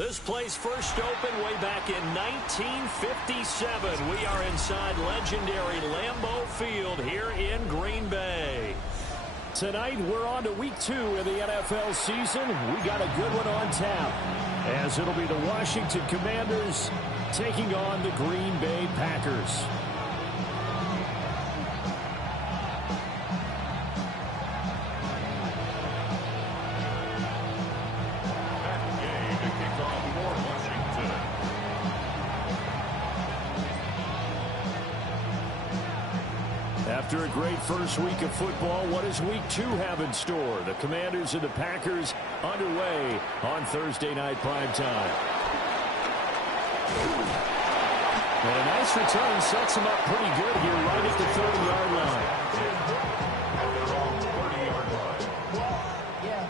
This place first opened way back in 1957. We are inside legendary Lambeau Field here in Green Bay. Tonight, we're on to week 2 of the NFL season. We got a good one on tap, as it'll be the Washington Commanders taking on the Green Bay Packers. After a great first week of football, what does week 2 have in store? The Commanders and the Packers underway on Thursday night primetime. And a nice return sets them up pretty good here right at the 30-yard line. Yeah,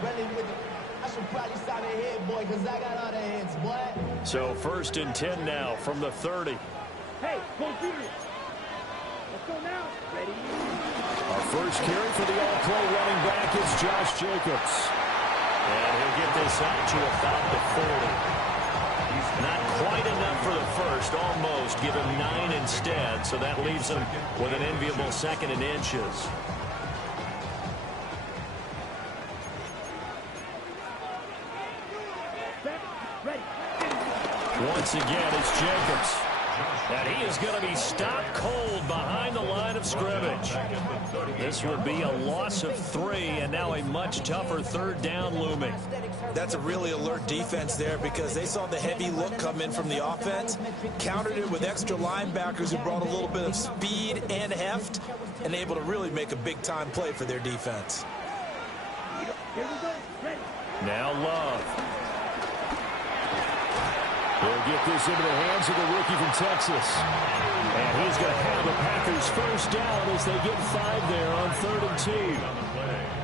really with it. I should probably stop a hit, boy, because I got all the hits, boy. So 1st and 10 now from the 30. Hey, go serious. Let's go now. Ready? Our first carry for the all-pro running back is Josh Jacobs. And he'll get this out to about the 40. Not quite enough for the first, almost. Give him 9 instead, so that leaves him with an enviable 2nd and inches. Once again, it's Jacobs. And he is going to be stopped cold behind the line of scrimmage. This will be a loss of 3, and now a much tougher 3rd down looming. That's a really alert defense there because they saw the heavy look come in from the offense, countered it with extra linebackers who brought a little bit of speed and heft, and able to really make a big-time play for their defense. Now Love. He'll get this into the hands of the rookie from Texas. And he's going to have the Packers first down as they get 5 there on 3rd and 2.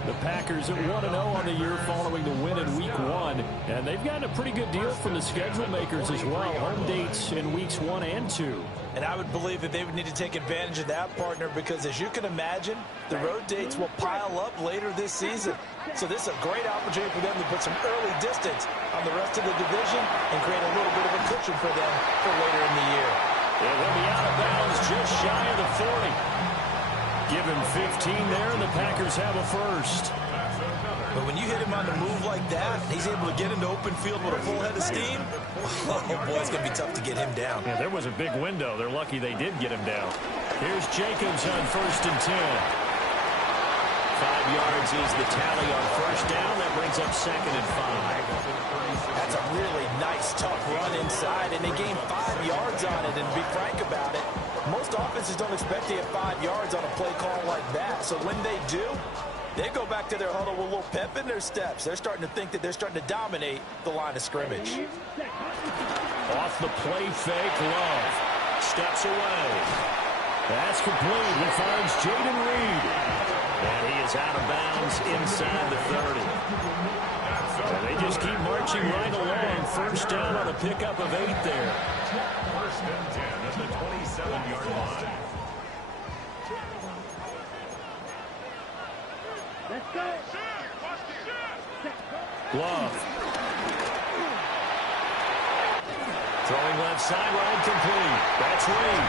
The Packers at 1-0 on the year following the win in week 1. And they've gotten a pretty good deal from the schedule makers as well. Home dates in weeks 1 and 2. And I would believe that they would need to take advantage of that, partner, because as you can imagine, the road dates will pile up later this season. So this is a great opportunity for them to put some early distance on the rest of the division and create a little bit of a cushion for them for later in the year. It will be out of bounds just shy of the 40. Give him 15 there, and the Packers have a first. But when you hit him on the move like that, he's able to get into open field with a full head of steam. Oh, boy, it's going to be tough to get him down. Yeah, there was a big window. They're lucky they did get him down. Here's Jacobs on 1st and 10. 5 yards is the tally on first down. That brings up 2nd and 5. That's a really nice, tough run inside, and they gained 5 yards on it. And to be frank about it, most offenses don't expect to get 5 yards on a play call like that. So when they do, they go back to their huddle with a little pep in their steps. They're starting to think that they're starting to dominate the line of scrimmage. Off the play fake, Love steps away. That's complete. He finds Jaden Reed. And he is out of bounds inside the 30. And they just keep marching right along. First down on a pickup of 8 there. 1st and 10 at the 27-yard line. Let's go. Love. Throwing left sideline complete. That's Reed.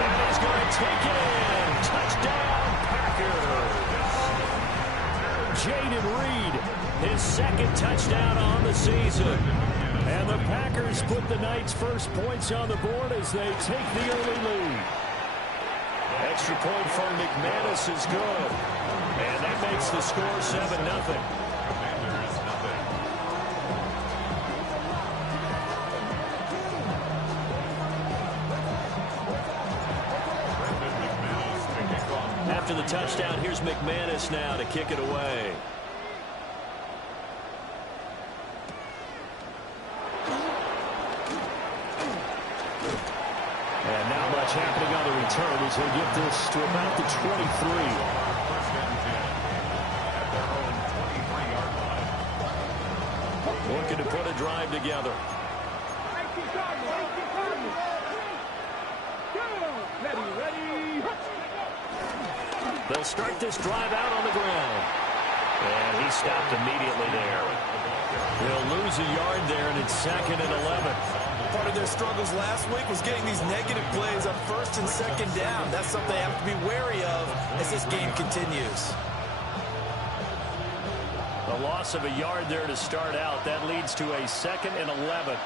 And he's going to take it in. Touchdown, Packers. Jaden Reed, his 2nd touchdown on the season. And the Packers put the night's first points on the board as they take the early lead. Extra point from McManus is good. And that makes the score 7-0. After the touchdown, here's McManus now to kick it away. And not much happening on the return as he'll get this to about the 23. Looking to put a drive together. They'll start this drive out on the ground. And he stopped immediately there. He'll lose a yard there, and it's 2nd and 11. Part of their struggles last week was getting these negative plays on 1st and 2nd down. That's something they have to be wary of as this game continues. A loss of a yard there to start out. That leads to a 2nd and 11.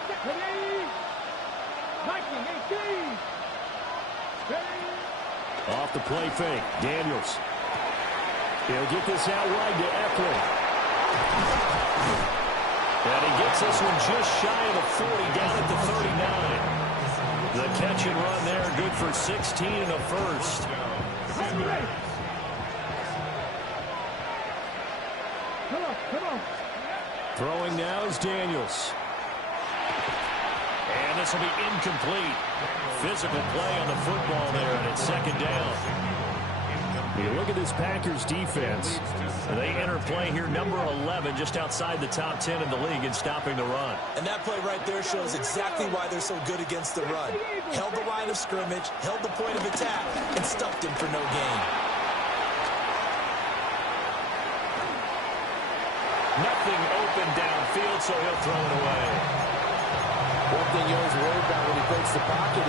Off the play fake. Daniels. He'll get this out wide to Eckler. And he gets this one just shy of the 40, down at the 39. The catch and run there, good for 16 and a first. Come on. Throwing now is Daniels. And this will be incomplete. Physical play on the football there, and it's 2nd down. You look at this Packers defense. They enter play here, number 11, just outside the top 10 in the league in stopping the run. And that play right there shows exactly why they're so good against the run. Held the line of scrimmage, held the point of attack, and stuffed him for no gain. Nothing open downfield, so he'll throw it away. One thing you always worry about when he breaks the pocket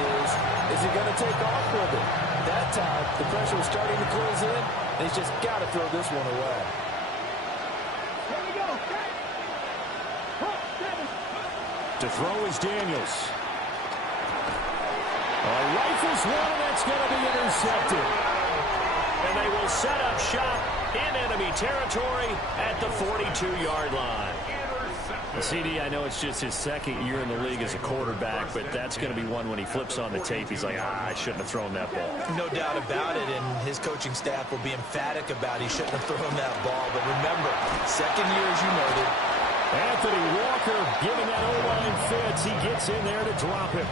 is he going to take off with it? That time, the pressure was starting to close in, and he's just got to throw this one away. Here we go. To throw is Daniels. Rifles one, and that's going to be intercepted. And they will set up shop in enemy territory at the 42-yard line. CD, I know it's just his 2nd year in the league as a quarterback, but that's going to be one when he flips on the tape. He's like, I shouldn't have thrown that ball. No doubt about it, and his coaching staff will be emphatic about he shouldn't have thrown that ball. But remember, 2nd year, as you noted. Anthony Walker giving that O-line fits. He gets in there to drop him.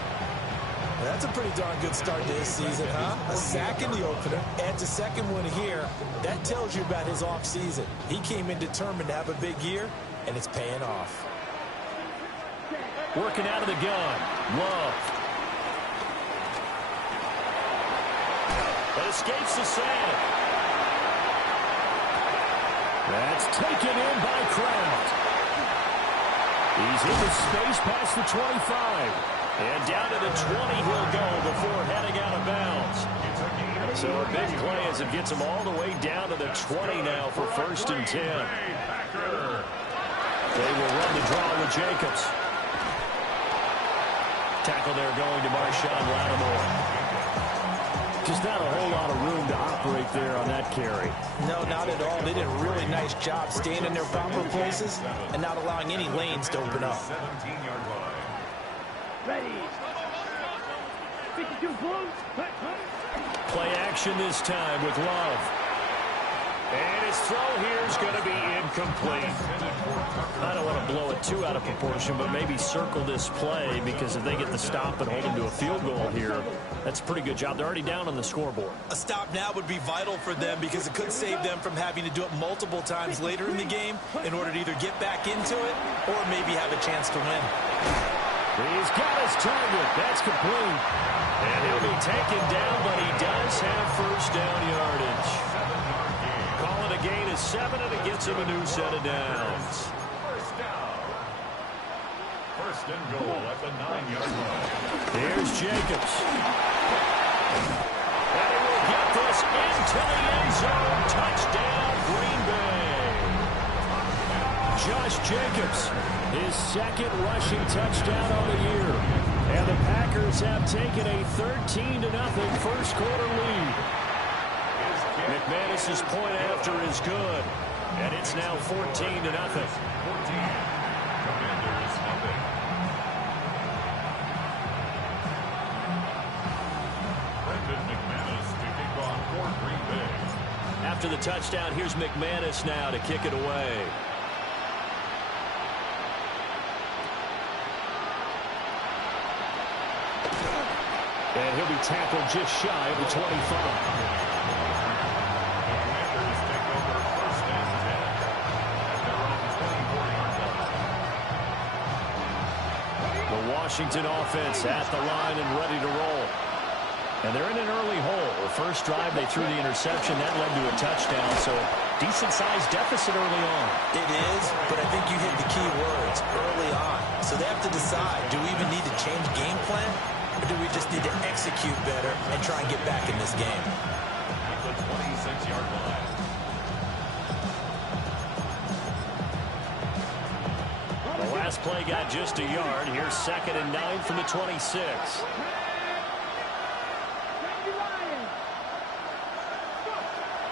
That's a pretty darn good start to his season, huh? A sack in the opener, adds a 2nd one here. That tells you about his offseason. He came in determined to have a big year, and it's paying off. Working out of the gun. Love. But escapes the sand. That's taken in by Kraft. He's into space past the 25. And down to the 20 he'll go before heading out of bounds. So a big play as it gets him all the way down to the 20 now for 1st and 10. They will run the draw with Jacobs. Tackle there going to Marshawn Lattimore. Just not a whole lot of room to operate there on that carry. No, not at all. They did a really nice job staying in their proper places and not allowing any lanes to open up. 17-yard line. Ready. 52 close. Play action this time with Love. And his throw here is going to be incomplete. I don't want to blow it too out of proportion, but maybe circle this play because if they get the stop and hold him to a field goal here, that's a pretty good job. They're already down on the scoreboard. A stop now would be vital for them because it could save them from having to do it multiple times later in the game in order to either get back into it or maybe have a chance to win. He's got his target. That's complete. And he'll be taken down, but he does have 1st down yardage. Calling a gain of 7, and it gets him a new set of downs. 1st down. 1st and goal at the 9-yard line. Here's Jacobs. And he will get this into the end zone. Touchdown, Green Bay. Josh Jacobs, his 2nd rushing touchdown on the year. And the Packers have taken a 13-0 first quarter lead. McManus's point after is good. And it's now 14-0. 14. Commanders nothing. Brendan McManus to kick off for Green Bay. After the touchdown, here's McManus now to kick it away. And he'll be tackled just shy of the 25. Commanders take over 1st and 10 at their own 24-yard line. The Washington offense at the line and ready to roll. And they're in an early hole. The first drive, they threw the interception. That led to a touchdown. So Decent-sized deficit early on. It is, but I think you hit the key words early on. So they have to decide, do we even need to change game plan, or do we just need to execute better and try and get back in this game? At the 26-yard line. The last play got just a yard. Here's 2nd and 9 from the 26.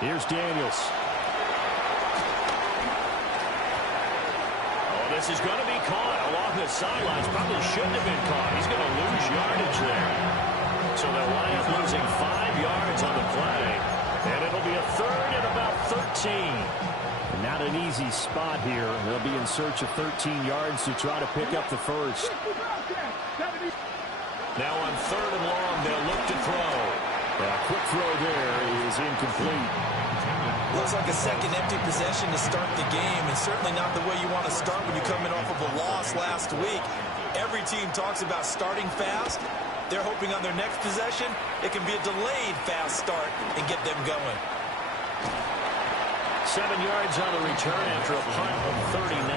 Here's Daniels. Oh, this is going to be caught along the sidelines. Probably shouldn't have been caught. He's going to lose yardage there. So they'll wind up losing 5 yards on the play. And it'll be a 3rd and about 13. And not an easy spot here. They'll be in search of 13 yards to try to pick up the first. Now on 3rd and long, they'll look to throw. A quick throw there is incomplete. Looks like a second empty possession to start the game, and certainly not the way you want to start when you come in off of a loss last week. Every team talks about starting fast. They're hoping on their next possession, it can be a delayed fast start and get them going. 7 yards on the return after a punt of 39.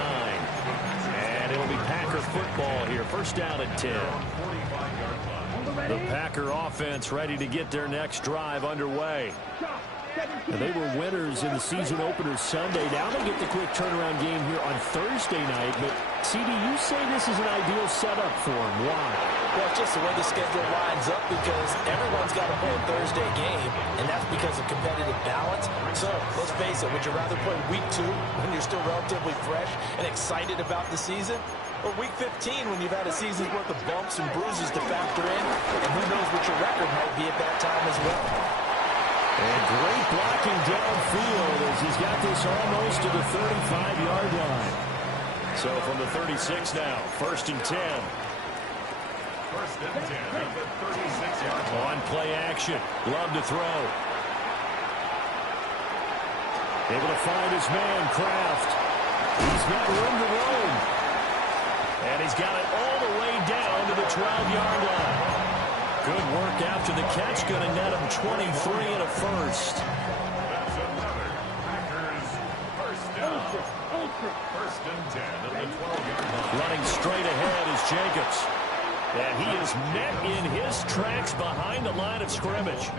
And it'll be Packer football here. 1st down and 10. The Packer offense ready to get their next drive underway. And they were winners in the season opener Sunday. Now they get the quick turnaround game here on Thursday night. But, CD, you say this is an ideal setup for them. Why? Well, it's just the way the schedule lines up because everyone's got to play a Thursday game, and that's because of competitive balance. So, let's face it, would you rather play week 2 when you're still relatively fresh and excited about the season? Or week 15 when you've had a season's worth of bumps and bruises to factor in, and who knows what your record might be at that time as well. And great blocking downfield as he's got this almost to the 35-yard line. So from the 36 now, 1st and 10. 1st and 10 at the 36-yard line. On play action. Love to throw. Able to find his man, Kraft. He's got room to roam. And he's got it all the way down to the 12-yard line. Good work after the catch. Going to net him 23 and a first. That's another Packers 1st down. 1st and 10 at the 12-yard line. Running straight ahead is Jacobs. And he is met in his tracks behind the line of scrimmage.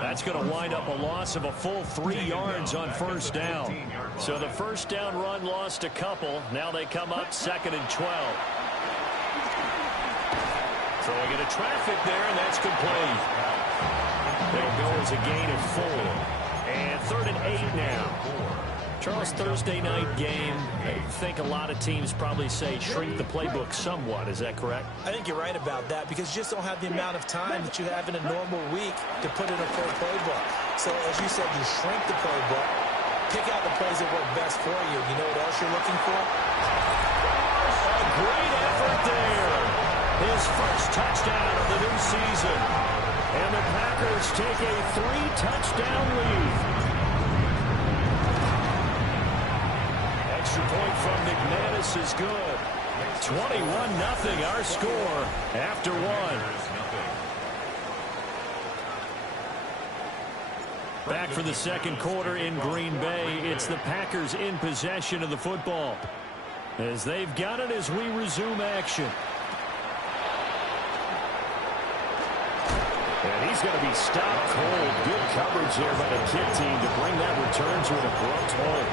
That's going to wind up a loss of a full 3 yards on 1st down. So the 1st down run lost a couple. Now they come up 2nd and 12. Throwing into traffic there, and that's complete. They'll go as a gain of 4. And 3rd and 8 now. Charles, Thursday night game, I think a lot of teams probably say shrink the playbook somewhat. Is that correct? I think you're right about that because you just don't have the amount of time that you have in a normal week to put in a full playbook. So, as you said, you shrink the playbook, pick out the plays that work best for you. You know what else you're looking for? A great effort there. His first touchdown of the new season. And the Packers take a 3-touchdown lead. Extra point from McManus is good. 21-0 our score after 1. Back for the 2nd quarter in Green Bay. It's the Packers in possession of the football. As they've got it as we resume action. And he's going to be stopped cold. Good coverage there by the kick team to bring that return to an abrupt halt.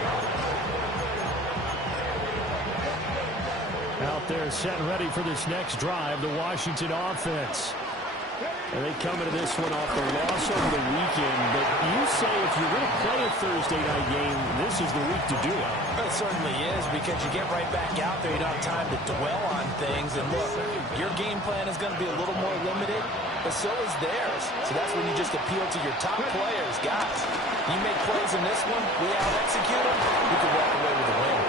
Out there set ready for this next drive, the Washington offense. And they come into this one off the loss over the weekend. But you say if you're going to play a Thursday night game, this is the week to do it. It certainly is because you get right back out there. You don't have time to dwell on things. And look, your game plan is going to be a little more limited, but so is theirs. So that's when you just appeal to your top players. Guys, you make plays in this one, we out-execute them, you can walk away with a win.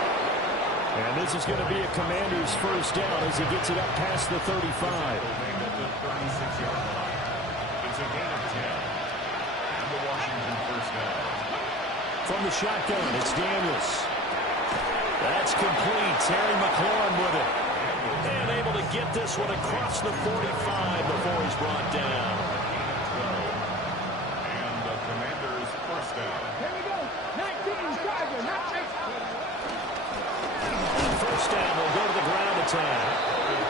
And this is going to be a Commander's first down as he gets it up past the 35. It's a gain of 10. And the Washington 1st down. From the shotgun, it's Daniels. That's complete. Terry McLaurin with it. And able to get this one across the 45 before he's brought down. And the Commanders' 1st down. Here we go. 19. time.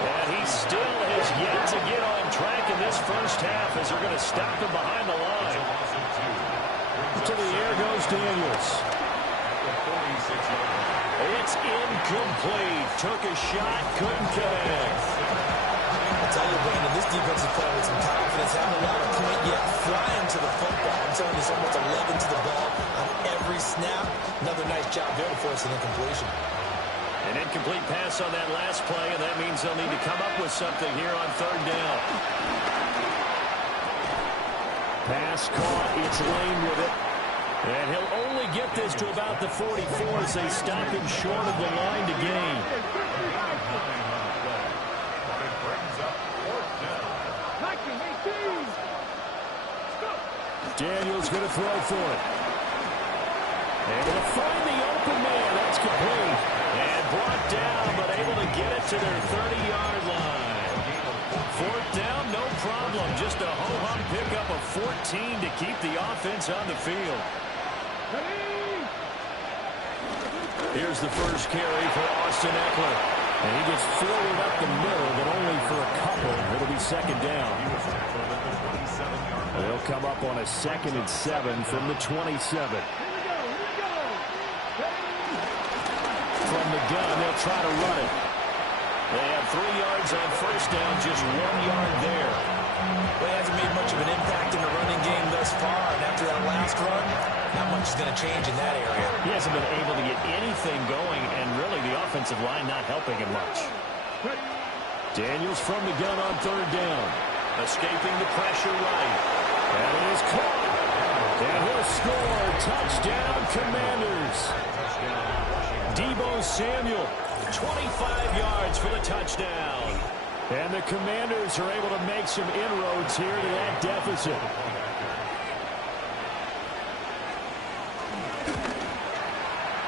And he still has yet to get on track in this first half as they're going to stop him behind the line. To the air goes Daniels. It's incomplete. Took a shot, couldn't connect. I'll tell you, Brandon, this defensive player with some confidence, having a lot of point yet flying to the football. I'm telling you, it's almost 11 to the ball on every snap. Another nice job there to force an incompletion. An incomplete pass on that last play, and that means they'll need to come up with something here on third down. Pass caught. It's Lane with it. And he'll only get this to about the 44 as they stop him short of the line to gain. Daniels going to throw for it. And he'll find the open man. That's complete. And brought down, but able to get it to their 30-yard line. Fourth down, no problem. Just a ho-hum pickup of 14 to keep the offense on the field. Here's the first carry for Austin Eckler. And he gets forward up the middle, but only for a couple. It'll be second down. They'll come up on a 2nd and 7 from the 27. From the gun, they'll try to run it. They have 3 yards on first down, just 1 yard there. Well, he hasn't made much of an impact in the running game thus far, and after that last run, not much is going to change in that area. He hasn't been able to get anything going, and really the offensive line not helping him much. Daniels from the gun on third down. Escaping the pressure right. And it is caught. And he'll score. Touchdown, Commanders. Deebo Samuel, 25 yards for the touchdown. And the Commanders are able to make some inroads here to that deficit.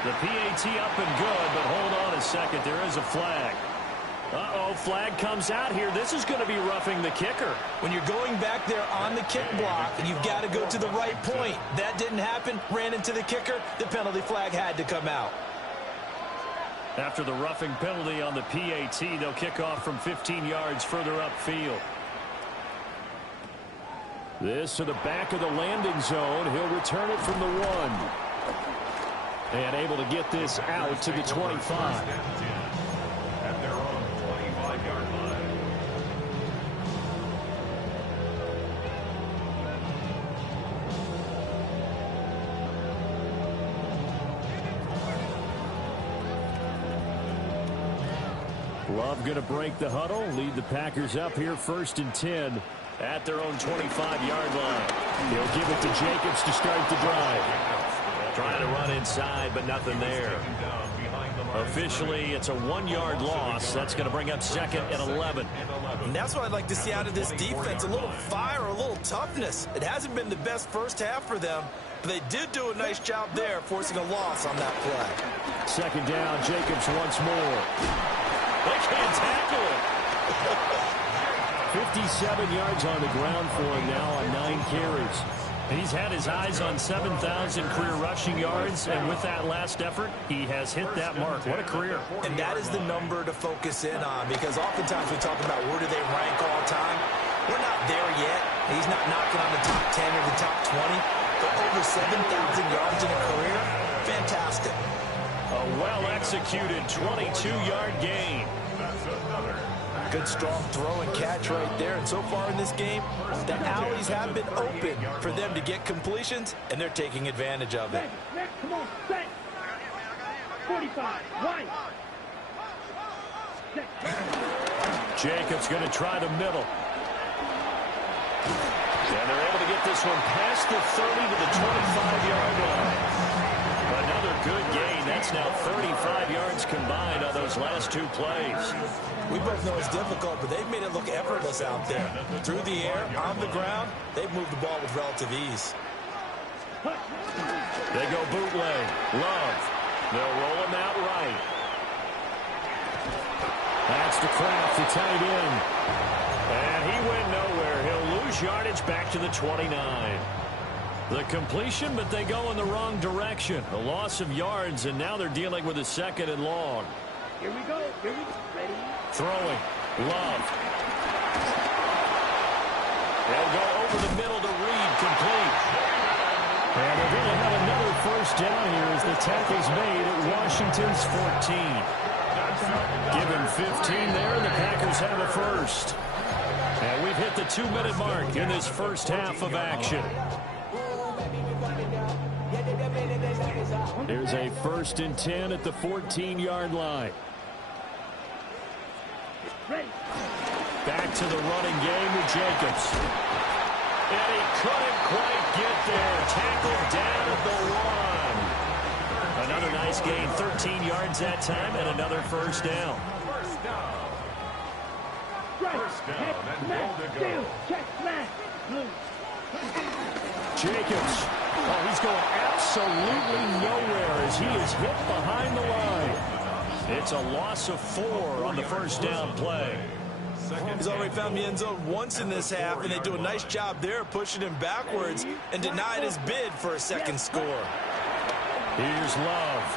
The PAT up and good, but hold on a second. There is a flag. Uh-oh, flag comes out here. This is going to be roughing the kicker. When you're going back there on the kick block, you've got to go to the right point. That didn't happen. Ran into the kicker. The penalty flag had to come out. After the roughing penalty on the PAT, they'll kick off from 15 yards further upfield. This to the back of the landing zone. He'll return it from the 1. And able to get this out to the 25. At their own 25-yard line. Love going to break the huddle, lead the Packers up here 1st and 10 at their own 25-yard line. He'll give it to Jacobs to start the drive. Trying to run inside, but nothing there. Officially, it's a 1-yard loss. That's going to bring up 2nd and 11. And that's what I'd like to see out of this defense, a little fire, a little toughness. It hasn't been the best first half for them, but they did do a nice job there, forcing a loss on that play. 2nd down, Jacobs once more. They can't tackle it. 57 yards on the ground for him now on 9 carries. He's had his eyes on 7,000 career rushing yards, and with that last effort, he has hit that mark. What a career. And that is the number to focus in on, because oftentimes we talk about where do they rank all time. We're not there yet. He's not knocking on the top 10 or the top 20, but over 7,000 yards in a career, fantastic. A well-executed 22-yard gain. Good strong throw and catch right there. And so far in this game, the alleys have been open for them to get completions, and they're taking advantage of it. Come on, set. 45, right. Jacobs going to try the middle. And they're able to get this one past the 30 to the 25-yard line. Another good gain. That's now 35 yards combined on those last 2 plays. We both know it's difficult, but they've made it look effortless out there. Through the air, on the ground, they've moved the ball with relative ease. They go bootleg. Love. They'll roll him out right. That's to Kraft, the tight end. And he went nowhere. He'll lose yardage back to the 29. The completion, but they go in the wrong direction. A loss of yards, and now they're dealing with a 2nd and long. Here we go. Here we go. Ready? Throwing. Love. They'll go over the middle to Reed. Complete. And they're going to have another first down here as the tackle's made at Washington's 14. Given 15 there, the Packers have a first. And we've hit the 2-minute mark in this first half of action. There's a 1st and 10 at the 14-yard line. Back to the running game with Jacobs. And he couldn't quite get there. Tackled down at the 1. Another nice gain, 13 yards that time, and another first down. First down. First down and goal to go. Jacobs. Oh, he's going absolutely nowhere as he is hit behind the line. It's a loss of 4 on the first down play. He's already found the end zone once in this half, and they do a nice job there pushing him backwards and denied his bid for a second score. Here's Love.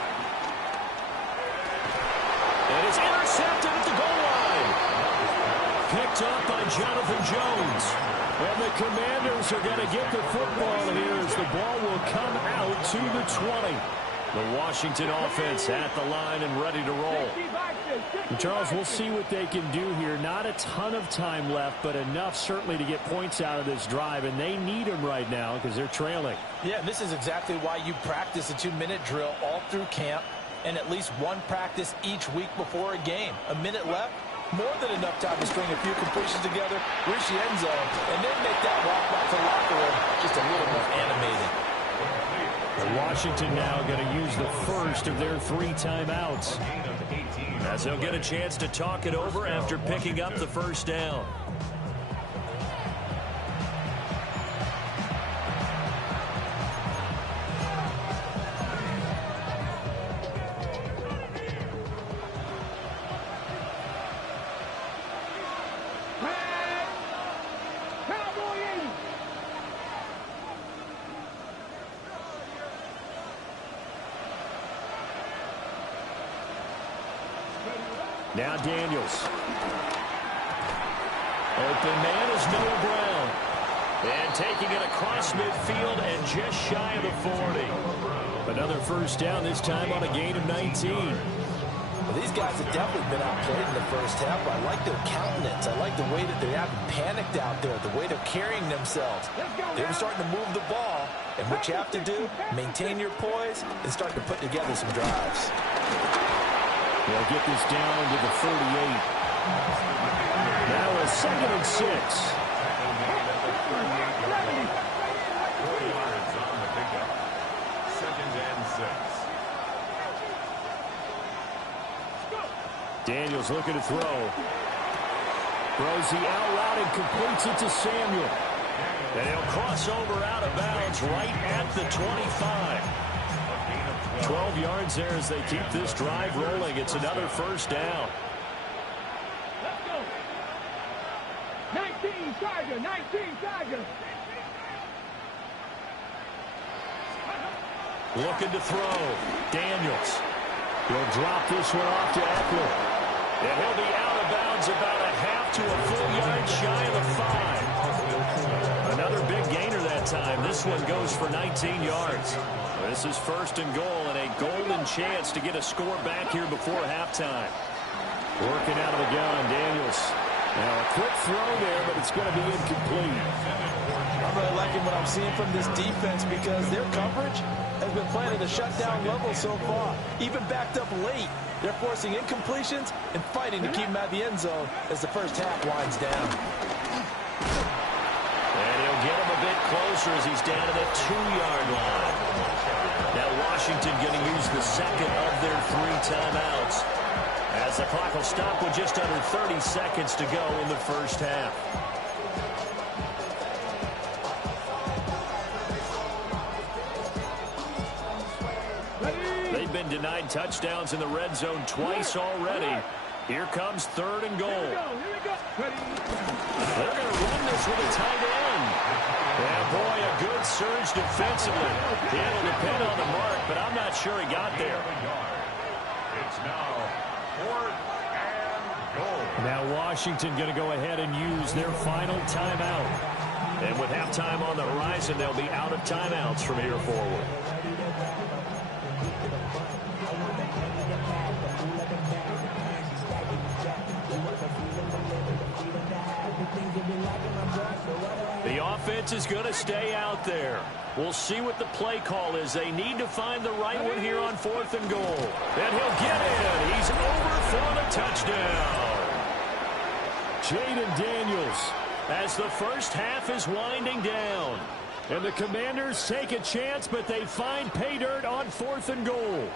And it's intercepted at the goal line. Picked up by Jonathan Jones. And the Commanders are going to get the football here as the ball will come out to the 20. The Washington offense at the line and ready to roll. And Charles, we'll see what they can do here. Not a ton of time left, but enough certainly to get points out of this drive. And they need them right now because they're trailing. Yeah, this is exactly why you practice a 2-minute drill all through camp and at least one practice each week before a game. A minute left, more than enough time to string a few completions together, reach the end zone, and then make that walk back to the locker room just a little more animated. Washington now going to use the first of their 3 timeouts as they'll get a chance to talk it over after picking up the first down. Now Daniels. Open man is Noah Brown. And taking it across midfield and just shy of the 40. Another first down, this time on a gain of 19. Well, these guys have definitely been outplayed in the first half. I like their countenance. I like the way that they haven't panicked out there, the way they're carrying themselves. They're starting to move the ball. And what you have to do, maintain your poise and start to put together some drives. They'll get this down to the 38. Now a 2nd and 6. Daniels looking to throw. Throws the out route and completes it to Samuel. And he'll cross over out of bounds right at the 25. 12 yards there as they keep this drive rolling. It's another first down. Let's go. 19 Tiger, 19 Tiger. Looking to throw. Daniels. He'll drop this one off to Eckler. And he'll be out of bounds about a half to a full yard shy of the 5. Another big gainer that time. This one goes for 19 yards. This is 1st and goal and a golden chance to get a score back here before halftime. Working out of the gun, Daniels. Now a quick throw there, but it's going to be incomplete. I'm really liking what I'm seeing from this defense because their coverage has been playing at a shutdown level so far. Even backed up late, they're forcing incompletions and fighting to keep them at the end zone as the first half winds down. And he'll get him a bit closer as he's down to the 2-yard line. Now Washington going to use the 2nd of their 3 timeouts as the clock will stop with just under 30 seconds to go in the first half. They've been denied touchdowns in the red zone twice already. Here comes 3rd and goal. They're going to run this with a tight end. And boy, a good surge defensively. It'll depend on the mark, but I'm not sure he got there. It's now 4th and goal. Now Washington going to go ahead and use their final timeout. And with halftime on the horizon, they'll be out of timeouts from here forward. The offense is going to stay out there. We'll see what the play call is. They need to find the right one here on 4th and goal. And he'll get in. He's over for the touchdown. Jaden Daniels, as the first half is winding down. And the Commanders take a chance, but they find pay dirt on 4th and goal.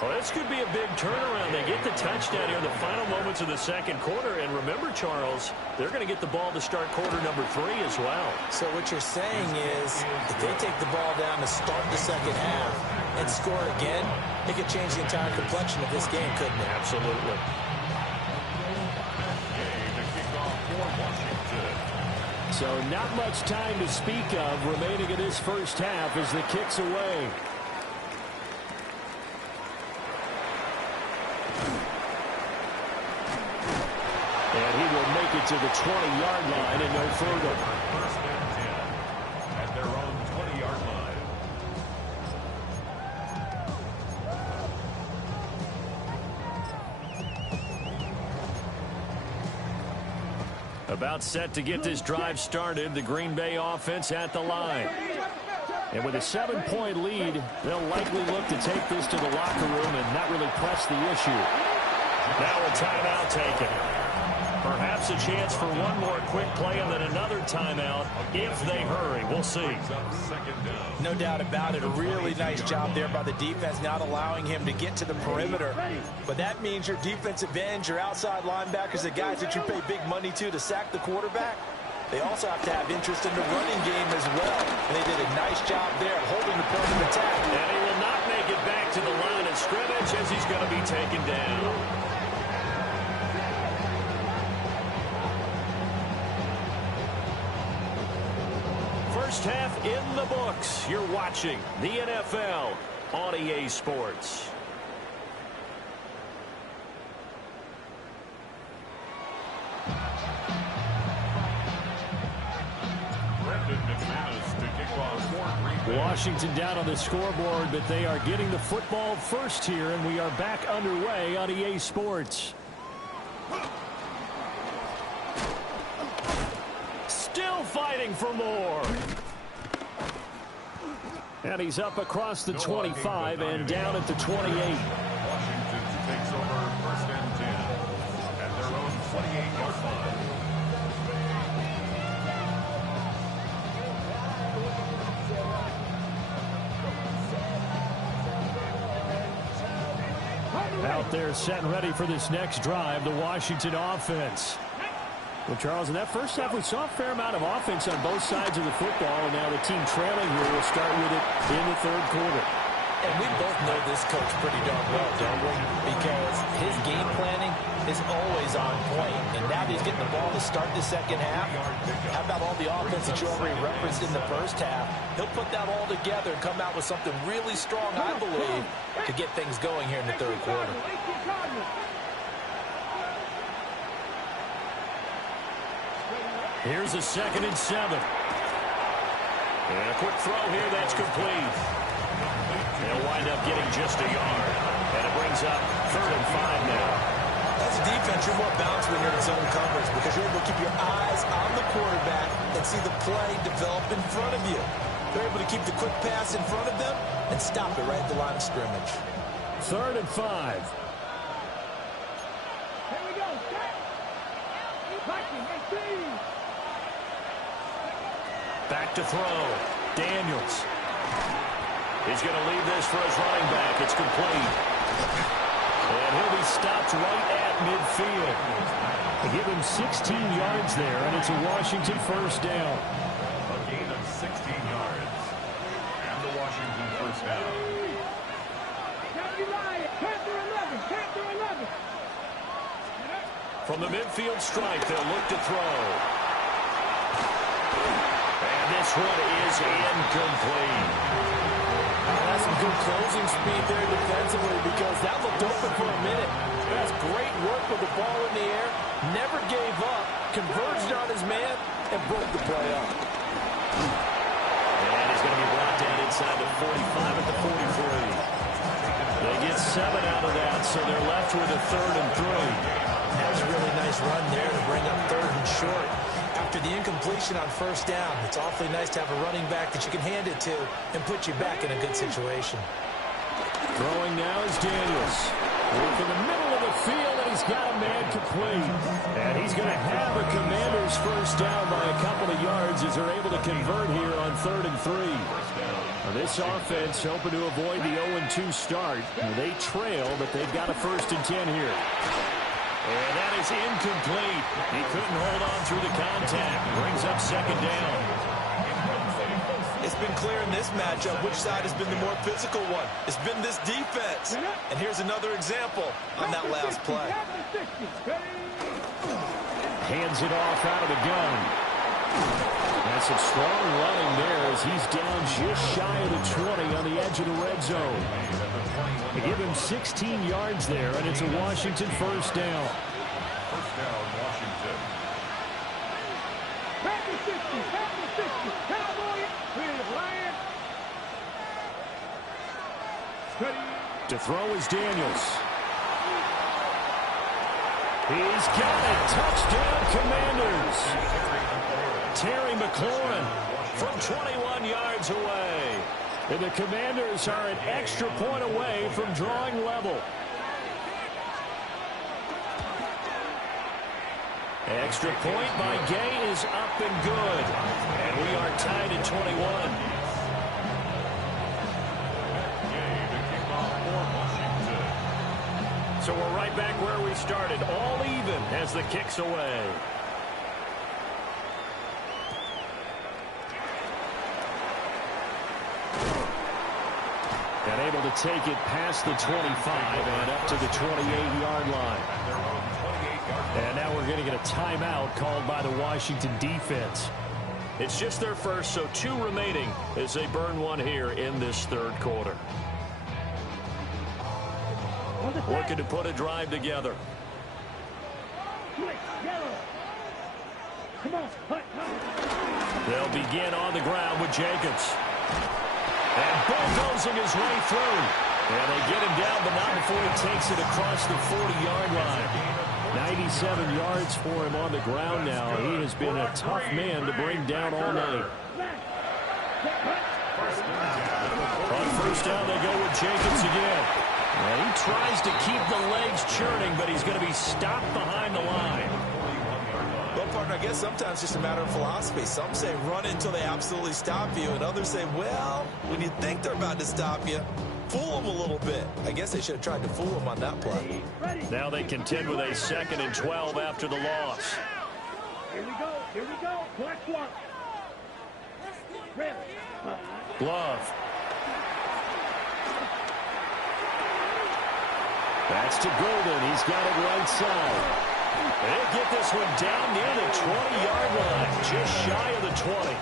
Well, this could be a big turnaround. They get the touchdown here in the final moments of the second quarter. And remember, Charles, they're going to get the ball to start quarter number 3 as well. So what you're saying is if they take the ball down to start the second half and score again, it could change the entire complexion of this game, couldn't it? Absolutely. So not much time to speak of remaining in this first half as the kick's away. And he will make it to the 20-yard line and no further. First and 10 at their own 20-yard line. About set to get this drive started, the Green Bay offense at the line. And with a 7-point lead, they'll likely look to take this to the locker room and not really press the issue. Now a timeout taken. Perhaps a chance for one more quick play and then another timeout if they hurry. We'll see. No doubt about it. A really nice job there by the defense, not allowing him to get to the perimeter. But that means your defensive ends, your outside linebackers, the guys that you pay big money to sack the quarterback, they also have to have interest in the running game as well. And they did a nice job there holding the point of attack. And he will not make it back to the line of scrimmage as he's going to be taken down. First half in the books. You're watching the NFL on EA Sports. Washington down on the scoreboard, but they are getting the football first here, and we are back underway on EA Sports. Still fighting for more. And he's up across the 25 and down at the 28. Washington takes over first and 10 at their own 28-yard line. Out there set and ready for this next drive, the Washington offense. Well, Charles, in that first half, we saw a fair amount of offense on both sides of the football, and now the team trailing here will start with it in the third quarter. And we both know this coach pretty darn well, don't we? Because his game planning is always on point, and now that he's getting the ball to start the second half, how about all the offense that you already referenced in the first half? He'll put that all together and come out with something really strong, I believe, to get things going here in the third quarter. Here's a 2nd and 7. And a quick throw here that's complete. They'll wind up getting just a yard. And it brings up 3rd and 5 now. As a defense, you're more balanced when you're in zone coverage because you're able to keep your eyes on the quarterback and see the play develop in front of you. They're able to keep the quick pass in front of them and stop it right at the line of scrimmage. 3rd and 5. Here we go. Back to throw. Daniels. He's going to leave this for his running back. It's complete. And he'll be stopped right at midfield. They give him 16 yards there, and it's a Washington first down. A gain of 16 yards. And the Washington first down. From the midfield stripe, they'll look to throw. And this one is incomplete. That's some good closing speed there defensively because that looked open for a minute. That's great work with the ball in the air. Never gave up. Converged on his man and broke the play up. And he's going to be brought down inside the 45 at the 43. They get 7 out of that, so they're left with a 3rd and 3. That was a really nice run there to bring up 3rd and short. After the incompletion on 1st down, it's awfully nice to have a running back that you can hand it to and put you back in a good situation. Throwing now is Daniels. Work in the middle of the field, and he's got a man complete. And he's going to have a Commanders 1st down by a couple of yards as they're able to convert here on 3rd and 3. Now this offense hoping to avoid the 0-2 start. Now they trail, but they've got a 1st and 10 here. And that is incomplete. He couldn't hold on through the contact. Brings up 2nd down. It's been clear in this matchup which side has been the more physical one. It's been this defense. And here's another example on that last play. Hands it off out of the gun. That's some strong running there as he's down just shy of the 20 on the edge of the red zone. They give him 16 yards there, and it's a Washington 1st down. 1st down, Washington. Back to 60, back to 60. Cowboy, clear Lion. Steady. To throw is Daniels. He's got it. Touchdown, Commanders. Terry McLaurin from 21 yards away. And the Commanders are an extra point away from drawing level. Extra point by Gay is up and good. And we are tied at 21. So we're right back where we started, all even as the kick's away. And able to take it past the 25 and up to the 28-yard line. And now we're going to get a timeout called by the Washington defense. It's just their first, so 2 remaining as they burn one here in this 3rd quarter. Looking to put a drive together. They'll begin on the ground with Jacobs. And bulldozing his way through. And they get him down, but not before he takes it across the 40-yard line. 97 yards for him on the ground now. He has been a tough man to bring down all night. On 1st down, they go with Jacobs again. And he tries to keep the legs churning, but he's going to be stopped behind the line. Well, partner, I guess sometimes it's just a matter of philosophy. Some say run until they absolutely stop you, and others say, well, when you think they're about to stop you, fool them a little bit. I guess they should have tried to fool them on that play. Now they contend with a 2nd and 12 after the loss. Here we go, here we go. Collect one. Glove. That's to Golden. He's got it right side. They'll get this one down near the 20-yard line, just shy of the 20.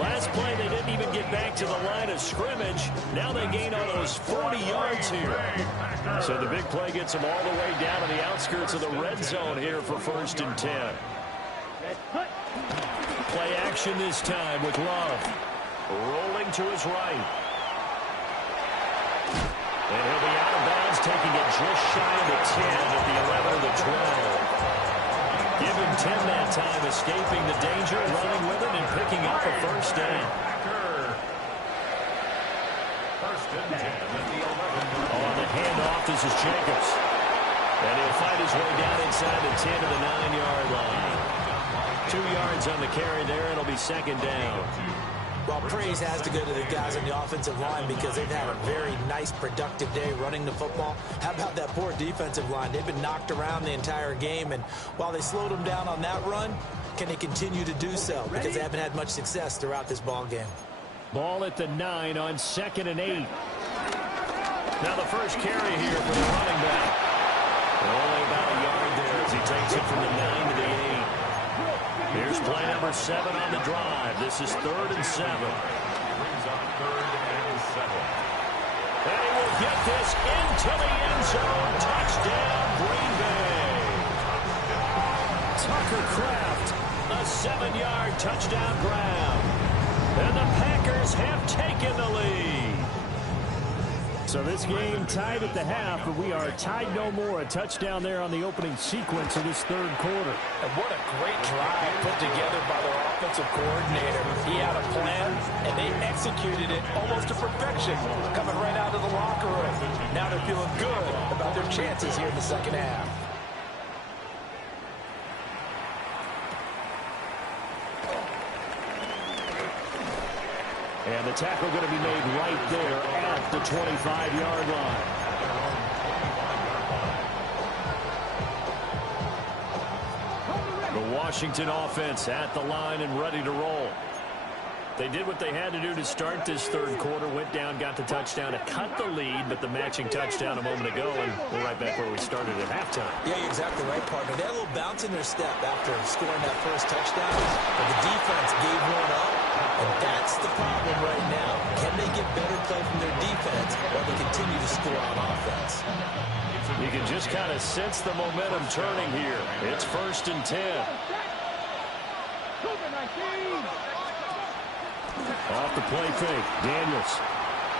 Last play, they didn't even get back to the line of scrimmage. Now they gain almost 40 yards here. So the big play gets them all the way down to the outskirts of the red zone here for 1st and 10. Play action this time with Love. Rolling to his right. And he'll be out of bounds, taking it just shy of the 10 at the 11 of the 12. Give him 10 that time, escaping the danger, running with it, and picking up a 1st down. 1st and 10 at the 11. On the handoff, this is Jacobs. And he'll find his way down inside the 10 to the 9-yard line. 2 yards on the carry there, and it'll be 2nd down. Well, praise has to go to the guys on the offensive line because they've had a very nice, productive day running the football. How about that poor defensive line? They've been knocked around the entire game, and while they slowed them down on that run, can they continue to do so? Because they haven't had much success throughout this ball game. Ball at the 9 on 2nd and 8. Now the first carry here for the running back. Only about a yard there as he takes it from the 9 to the 8. Here's play number 7 on the drive. This is 3rd and 7. Brings up 3rd and 7. get this into the end zone. Touchdown, Green Bay. Tucker Kraft, a 7-yard touchdown grab. And the Packers have taken the lead. So this game tied at the half, but we are tied no more. A touchdown there on the opening sequence of this third quarter. And what a great drive put together by their offensive coordinator. He had a plan, and they executed it almost to perfection, coming right out of the locker room. Now they're feeling good about their chances here in the second half. And the tackle going to be made right there at the 25-yard line. The Washington offense at the line and ready to roll. They did what they had to do to start this third quarter. Went down, got the touchdown to cut the lead, but the matching touchdown a moment ago, and we're right back where we started at halftime. Yeah, you're exactly right, partner. They had a little bounce in their step after scoring that first touchdown, but the defense gave one up, and that's the problem right now. Can they get better play from their defense while they continue to score on offense? You can just kind of sense the momentum turning here. It's 1st and 10. Off the play fake. Daniels.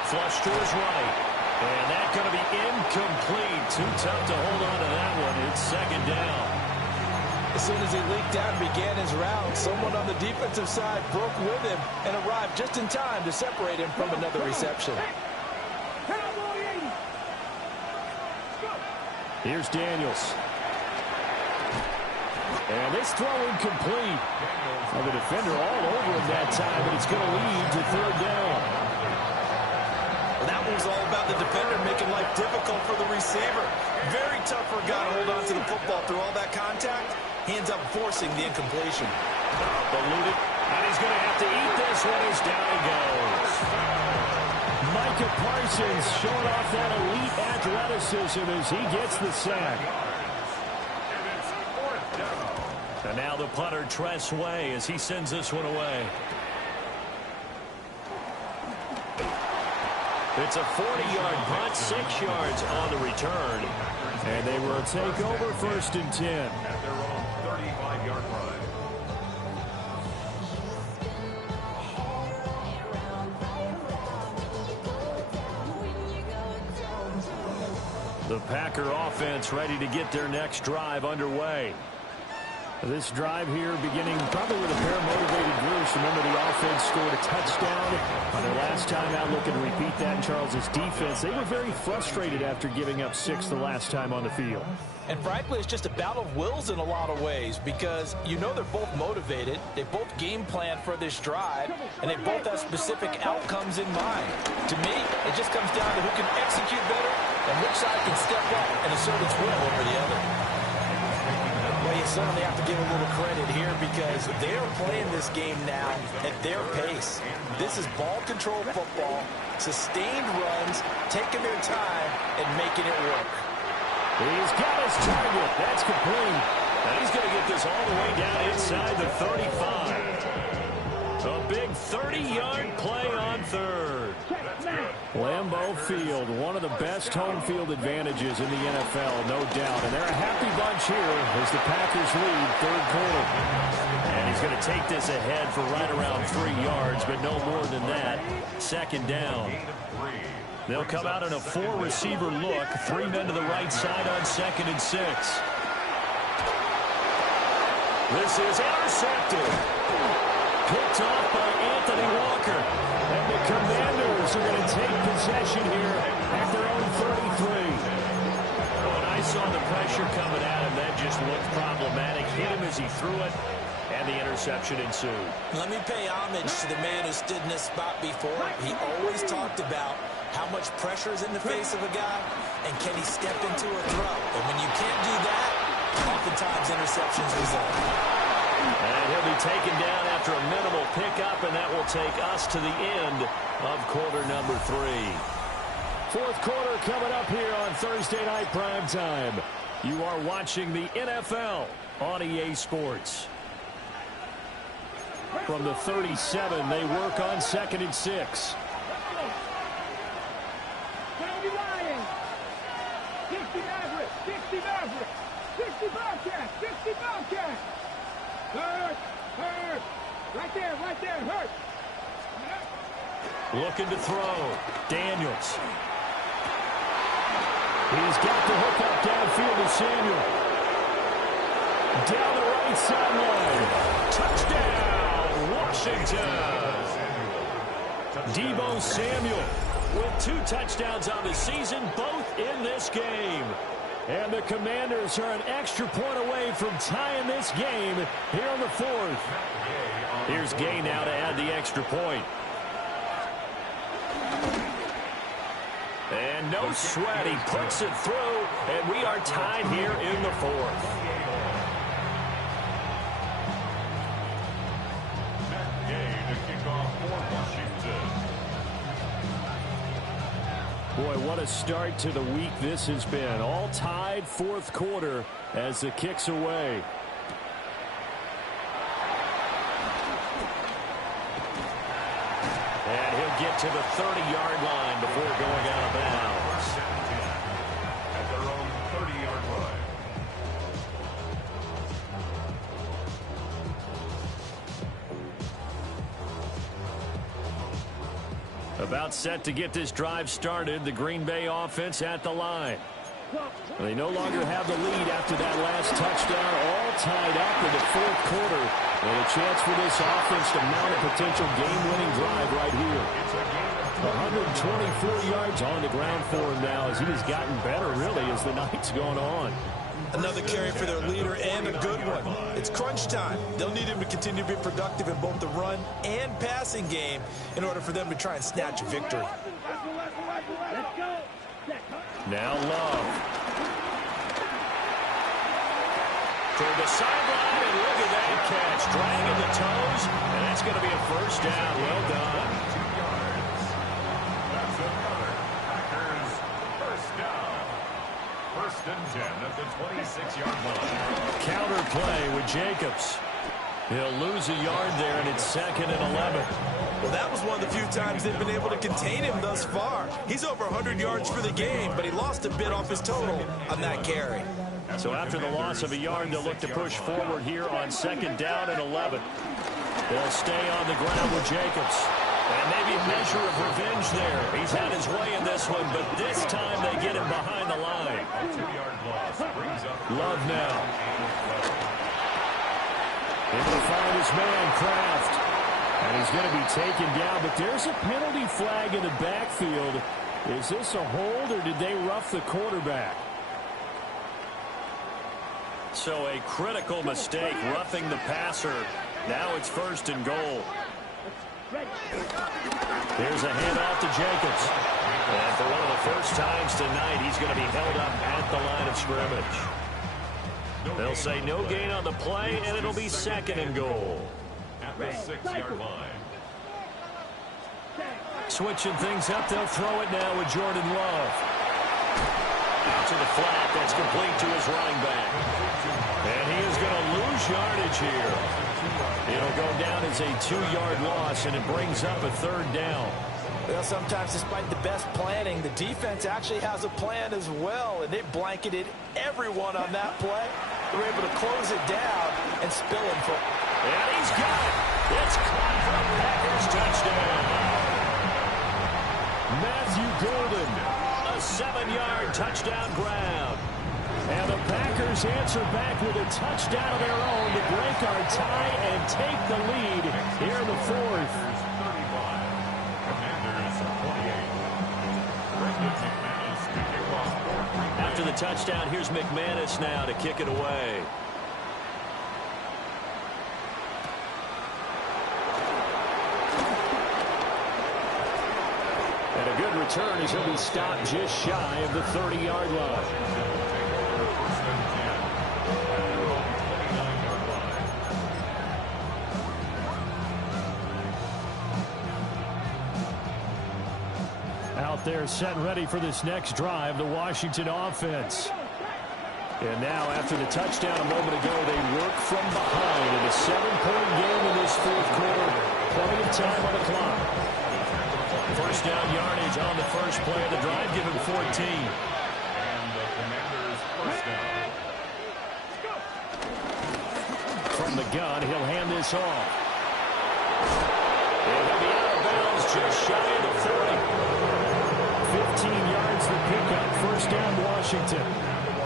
Flush to his right. And that's going to be incomplete. Too tough to hold on to that one. It's 2nd down. As soon as he leaked out and began his round, someone on the defensive side broke with him and arrived just in time to separate him from another reception. Here's Daniels. And this throw incomplete. Well, the defender all over him that time, but it's going to lead to 3rd down. Well, that one was all about the defender making life difficult for the receiver. Very tough for a guy to hold on to the football through all that contact. He ends up forcing the incompletion. Eluded, and he's going to have to eat this one as down he goes. Micah Parsons showing off that elite athleticism as he gets the sack. And now the punter, Tress Way, as he sends this one away. It's a 40-yard punt, 6 yards on the return. And they will take over 1st and 10. At their own 35-yard line. The Packer offense ready to get their next drive underway. This drive here beginning probably with a pair of motivated groups. Remember, the offense scored a touchdown on their last time out. Looking to repeat that in Charles's defense. They were very frustrated after giving up 6 the last time on the field. And frankly, it's just a battle of wills in a lot of ways because you know they're both motivated. They both game plan for this drive, and they both have specific outcomes in mind. To me, it just comes down to who can execute better and which side can step up and assert its will over the other. Well, you certainly have to give a little credit here because they are playing this game now at their pace. This is ball control football, sustained runs, taking their time, and making it work. He's got his target. That's complete. And he's going to get this all the way down inside the 35. A big 30-yard play on 3rd. Lambeau Field, one of the best home field advantages in the NFL, no doubt. And they're a happy bunch here as the Packers lead 3rd quarter. And he's going to take this ahead for right around 3 yards, but no more than that. 2nd down. They'll come out in a 4-receiver look. 3 men to the right side on 2nd and 6. This is intercepted. Picked off by Anthony Walker. And the Commanders are going to take possession here at their own 33. When I saw the pressure coming at him, that just looked problematic. Hit him as he threw it, and the interception ensued. Let me pay homage to the man who stood in this spot before. He always talked about how much pressure is in the face of a guy, and can he step into a throw? And when you can't do that, oftentimes interceptions result. And he'll be taken down after a minimal pickup, and that will take us to the end of quarter number 3. 4th quarter coming up here on Thursday Night Prime Time. You are watching the NFL on EA Sports. From the 37, they work on 2nd and 6. Maverick. 60 Maverick. 60 Bobcat. 60 Bobcat. Hurt. Hurt. Right there. Right there. Hurt. Looking to throw. Daniels. He's got the hook up downfield to Samuel. Down the right sideline. Touchdown, Washington. Deebo Samuel with 2 touchdowns on the season, both in this game. And the Commanders are an extra point away from tying this game here in the 4th. Here's Gay now to add the extra point. And no sweat, he puts it through, and we are tied here in the 4th. Boy, what a start to the week this has been. All tied 4th quarter as the kick's away. And he'll get to the 30-yard line before going out of bounds. At their own 30-yard line. About set to get this drive started. The Green Bay offense at the line. They no longer have the lead after that last touchdown. All tied up in the 4th quarter. And a chance for this offense to mount a potential game-winning drive right here. 124 yards on the ground for him now as he has gotten better, really, as the night's gone on. Another carry for their leader, and a good one. It's crunch time. They'll need him to continue to be productive in both the run and passing game in order for them to try and snatch a victory. Now Love. Toward the sideline, and look at that catch. Dragging the toes, and that's going to be a first down. Well done. 2 yards. That's another Packers first down. 1st and 10 at the 26-yard line. Counter play with Jacobs. He'll lose a yard there, and it's 2nd and 11. Well, that was one of the few times they've been able to contain him thus far. He's over 100 yards for the game, but he lost a bit off his total on that carry. So after the loss of a yard, they'll look to push forward here on 2nd down and 11. They'll stay on the ground with Jacobs. And maybe a measure of revenge there. He's had his way in this one, but this time they get him behind the line. Love now. Able to find his man, Kraft. And he's going to be taken down, but there's a penalty flag in the backfield. Is this a hold, or did they rough the quarterback? So a critical mistake, roughing the passer. Now it's 1st and goal. There's a handoff to Jacobs. And for one of the first times tonight, he's going to be held up at the line of scrimmage. They'll say no gain on the play, and it'll be 2nd and goal. At the 6-yard line. Switching things up, they'll throw it now with Jordan Love. Out to the flat, that's complete to his running back. And he is going to lose yardage here. It'll go down as a 2-yard loss, and it brings up a 3rd down. Well, sometimes despite the best planning, the defense actually has a plan as well, and they blanketed everyone on that play. They were able to close it down and spill him for. And he's got it. It's caught for a Packers touchdown. Matthew Golden, a 7-yard touchdown grab. And the Packers answer back with a touchdown of their own to break our tie and take the lead here in the 4th. After the touchdown, here's McManus now to kick it away. And a good return as he'll be stopped just shy of the 30-yard line. Out there set and ready for this next drive, the Washington offense. And now after the touchdown a moment ago, they work from behind in a 7-point game in this 4th quarter. Plenty of time on the clock. First down yardage on the first play of the drive, give him 14. And the from the gun. He'll hand this off. And he'll be out of bounds just shy of the 40. 15 yards for pickup. First down, Washington.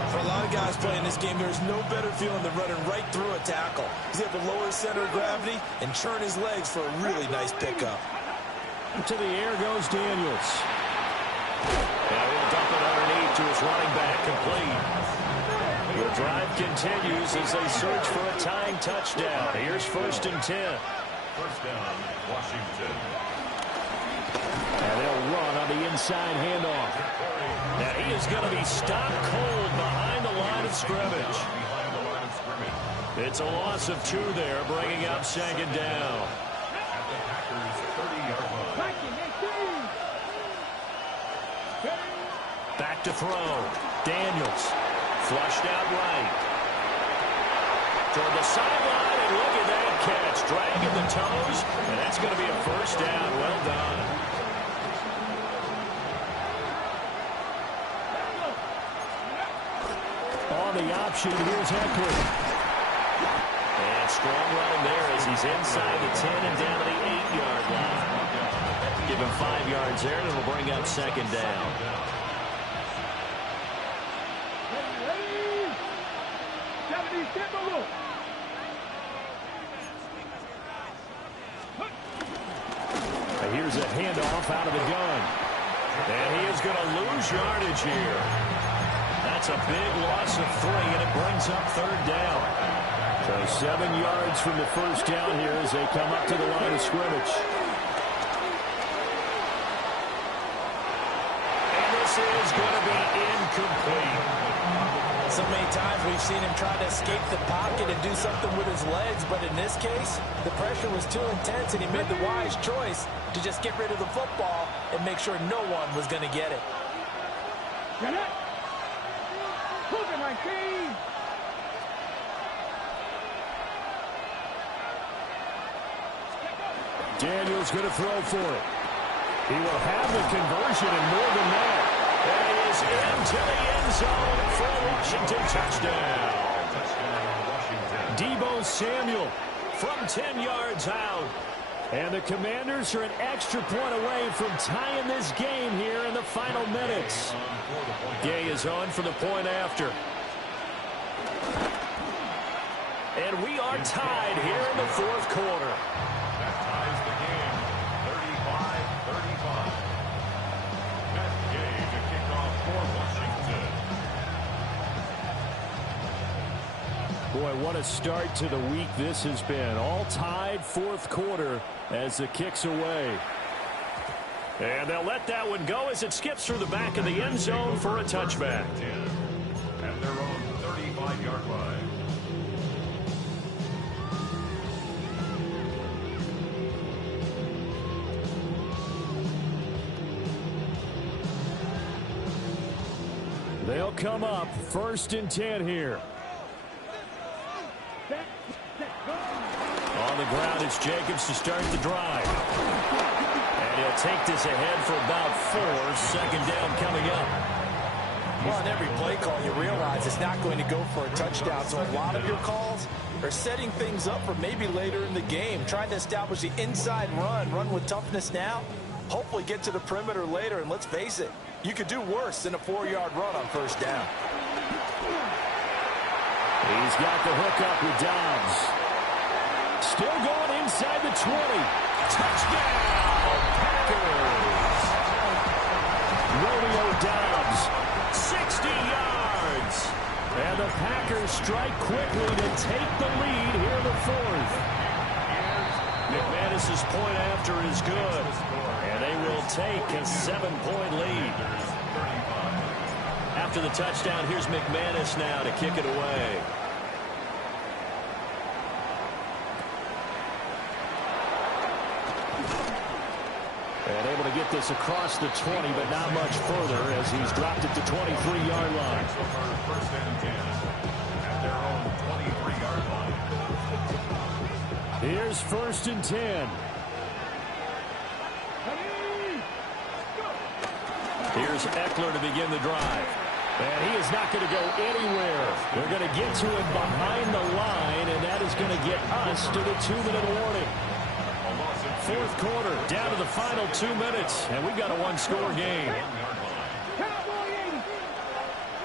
For a lot of guys playing this game, there's no better feeling than running right through a tackle. He's able to lower his center of gravity and churn his legs for a really nice pickup. To the air goes Daniels. And he'll dump it underneath to his running back, complete. The drive continues as they search for a tying touchdown. Here's 1st and 10. First down, Washington. And they'll run on the inside handoff. Now he is going to be stopped cold behind the line of scrimmage. It's a loss of 2 there, bringing up 2nd down. At the Packers' 30-yard line. Back to throw. Daniels. Flushed out right. Toward the sideline, and look at that catch. Dragging the toes, and that's going to be a first down. Well done. On the option, here's Eckler. And strong running there as he's inside the 10 and down to the 8-yard line. Give him 5 yards there, and it'll bring up 2nd down. Here's a handoff out of the gun. And he is going to lose yardage here. That's a big loss of 3, and it brings up 3rd down. So 7 yards from the first down here as they come up to the line of scrimmage. And this is going to be incomplete. So many times we've seen him try to escape the pocket and do something with his legs, but in this case, the pressure was too intense, and he made the wise choice to just get rid of the football and make sure no one was going to get it. Daniels going to throw for it. He will have the conversion and more than that. And he is into the end zone for a Washington touchdown. Deebo Samuel from 10 yards out. And the Commanders are an extra point away from tying this game here in the final minutes. Gay is on for the point after. And we are tied here in the 4th quarter. That ties the game, 35-35. Matt Gay to kick off for Washington. Boy, what a start to the week this has been. All tied 4th quarter as the kick's away. And they'll let that one go as it skips through the back of the end zone for a touchback. At their own 35-yard line. They'll come up 1st and 10 here. On the ground, it's Jacobs to start the drive. And he'll take this ahead for about 4. 2nd down coming up. Well, on every play call, you realize it's not going to go for a touchdown. So a lot of your calls are setting things up for maybe later in the game, trying to establish the inside run with toughness now, hopefully get to the perimeter later. And let's face it, you could do worse than a 4-yard run on 1st down. He's got the hook up with Dobbs. Still going inside the 20. Touchdown, Packers. Romeo Dobbs, 60 yards. And the Packers strike quickly to take the lead here in the 4th. McManus's point after is good. And they will take a 7-point lead. After the touchdown, here's McManus now to kick it away. And able to get this across the 20, but not much further as he's dropped it to 23-yard line. First and 10 at their own 23-yard line. Here's 1st and 10. Here's Eckler to begin the drive. And he is not going to go anywhere. They're going to get to him behind the line, and that is going to get get us to the 2-minute warning. Fourth quarter, down to the final 2 minutes, and we've got a one-score game. Cowboy 80.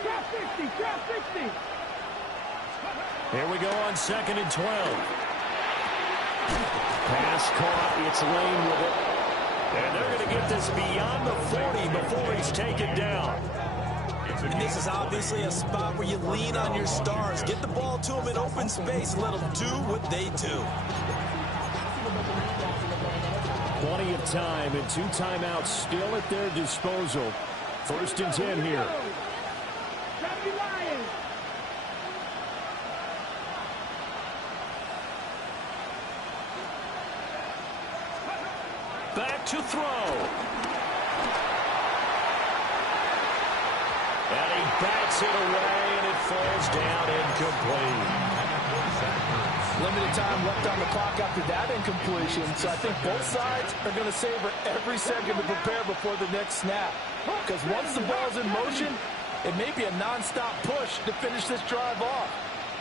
Drop 60. Drop 60. Here we go on 2nd and 12. Pass caught. It's Lane with it. And they're going to get this beyond the 40 before he's taken down. And this is obviously a spot where you lean on your stars. Get the ball to them in open space. Let them do what they do. Plenty of time and 2 timeouts still at their disposal. 1st and 10 here. Gotta be lying. Back to throw. And he bats it away, and it falls down incomplete. Limited time left on the clock after that incompletion, so I think both sides are going to savor every second to prepare before the next snap. Because once the ball's in motion, it may be a non-stop push to finish this drive off.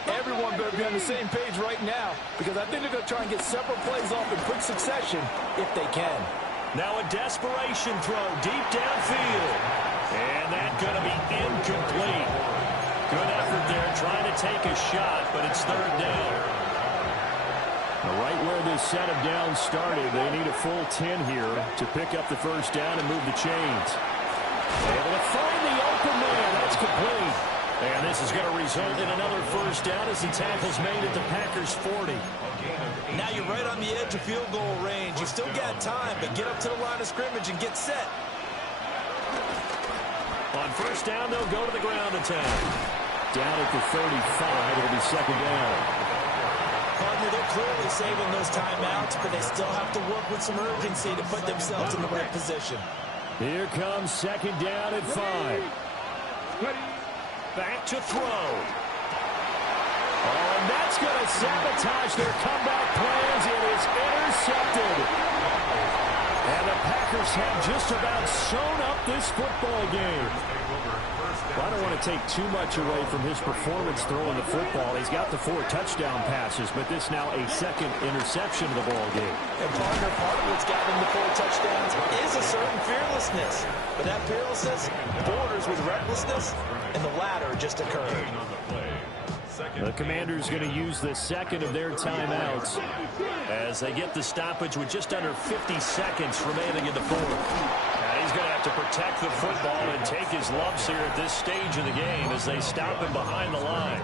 Everyone better be on the same page right now, because I think they're going to try and get several plays off in quick succession if they can. Now a desperation throw deep downfield. And that's going to be incomplete. Good effort there trying to take a shot, but it's 3rd down. Right where this set of downs started, they need a full 10 here to pick up the 1st down and move the chains. Able to find the open man. That's complete. And this is going to result in another 1st down as the tackle's made at the Packers' 40. Now you're right on the edge of field goal range. You still got time, but get up to the line of scrimmage and get set. On 1st down, they'll go to the ground attack. Down at the 35, it'll be 2nd down. Partner, they're clearly saving those timeouts, but they still have to work with some urgency to put themselves in the right position. Here comes 2nd down at 5. Back to throw. Oh, and that's going to sabotage their comeback plans. It is intercepted. And the Packers have just about sewn up this football game. Well, I don't want to take too much away from his performance throwing the football. He's got the 4 touchdown passes, but this now a 2nd interception of the ball game. And partner, part of what's got him the 4 touchdowns is a certain fearlessness. But that fearlessness borders with recklessness, and the latter just occurred. The Commanders going to use the 2nd of their timeouts as they get the stoppage with just under 50 seconds remaining in the 4th. Now he's going to have to protect the football and take his lumps here at this stage of the game as they stop him behind the line.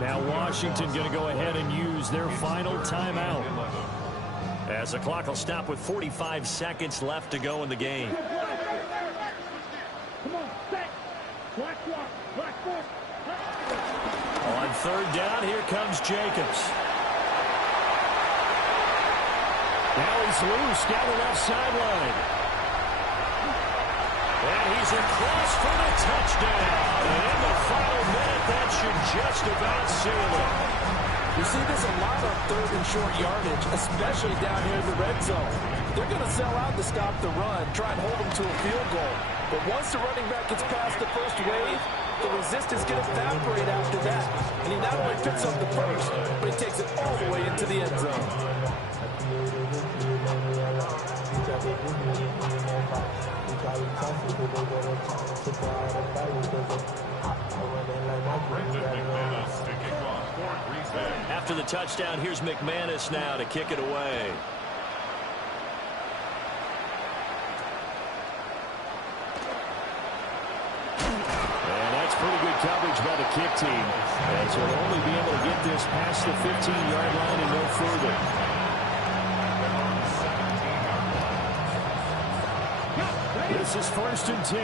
Now Washington going to go ahead and use their final timeout as the clock will stop with 45 seconds left to go in the game. Come on, set. Black walk. Black walk. On 3rd down, here comes Jacobs. Now he's loose down the left sideline. And he's across for the touchdown. And in the final minute, that should just about seal it. You see this a lot on 3rd and short yardage, especially down here in the red zone. They're going to sell out to stop the run, try and hold them to a field goal. But once the running back gets past the first wave, the resistance can evaporate after that. And he not only picks up the first, but he takes it all the way into the end zone. After the touchdown, here's McManus now to kick it away. Pretty good coverage by the kick team, as he'll only be able to get this past the 15-yard line and no further. This is 1st and 10.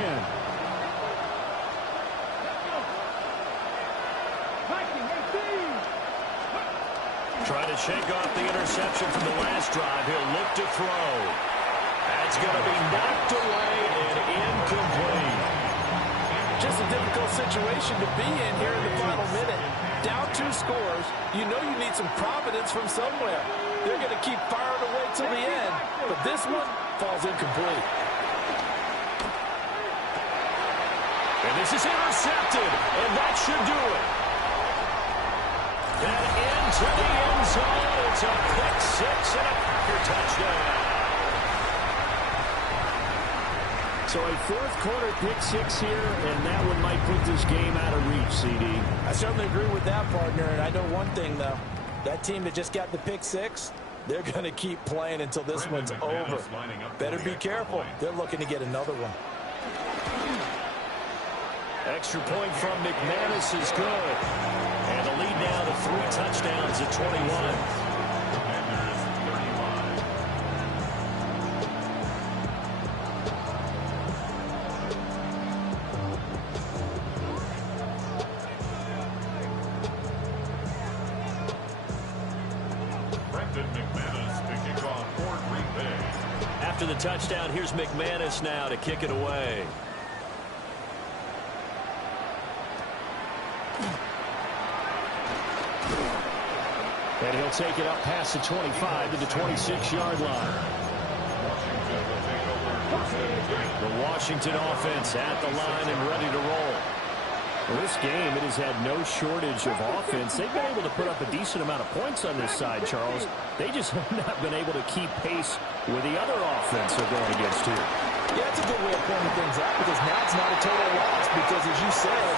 Trying to shake off the interception from the last drive. He'll look to throw. That's going to be knocked away and incomplete. Just a difficult situation to be in here in the final minute. Down 2 scores, you know you need some providence from somewhere. They're going to keep firing away till the end, but this one falls incomplete. And this is intercepted, and that should do it. And into the end zone. It's a pick six and a Packer touchdown. So a fourth-quarter pick six here, and that one might put this game out of reach, CD. I certainly agree with that, partner, and I know one thing, though. That team that just got the pick six, they're going to keep playing until this one's over. Better be careful. They're looking to get another one. Extra point from McManus is good. And the lead now to 3 touchdowns at 21. After the touchdown, here's McManus now to kick it away. And he'll take it up past the 25 to the 26-yard line. The Washington offense at the line and ready to roll. Well, this game, it has had no shortage of offense. They've been able to put up a decent amount of points on this side, Charles. They just have not been able to keep pace with the other offense they're going against here. Yeah, it's a good way of pointing things out because now it's not a total loss because, as you said,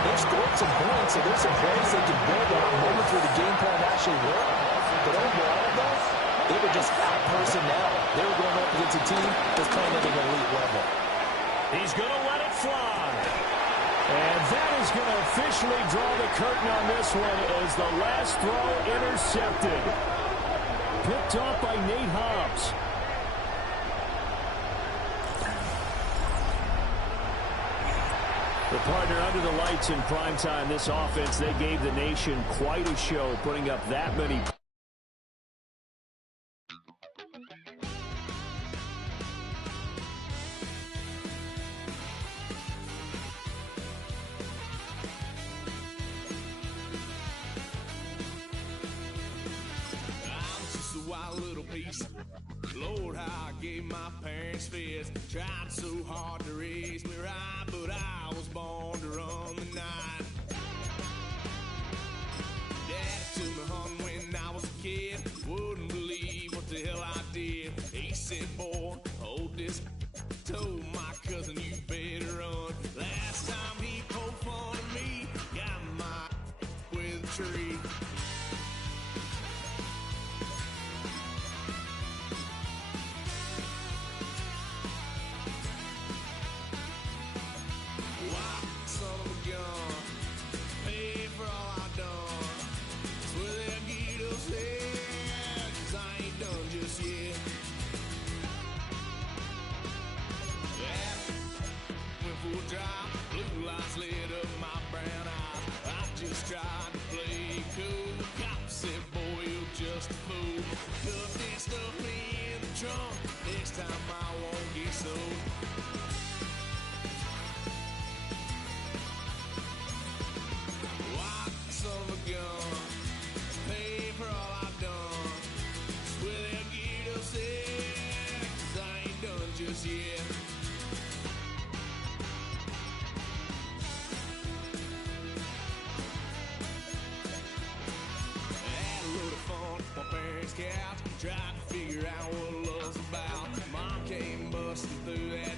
they've scored some points, so there's some plays they can build on moments where the game plan actually worked. But overall, though, they were just out personnel. They were going up against a team that's playing at an elite level. He's going to let it fly. And that is going to officially draw the curtain on this one as the last throw intercepted. Picked off by Nate Hobbs. The partner under the lights in primetime, this offense, they gave the nation quite a show, putting up that many. Lord, how I gave my parents fist. Tried so hard to raise me right, but I was born to run the night. Daddy took me home when I was a kid. Wouldn't believe what the hell I did. He said, boy, hold this. Told my cousin, you better run. Last time he poked fun at me, got my with a tree. Blue lights lit up my brown eyes. I just tried to play cool. Cop said, boy, you're just a fool. Cuffed and stuffed me in the trunk. Next time I won't get so. White son of a gun. Pay for all I've done. Swear they'll get upset, 'cause I ain't done just yet. Couch, tried to figure out what love's about. Mom came busting through that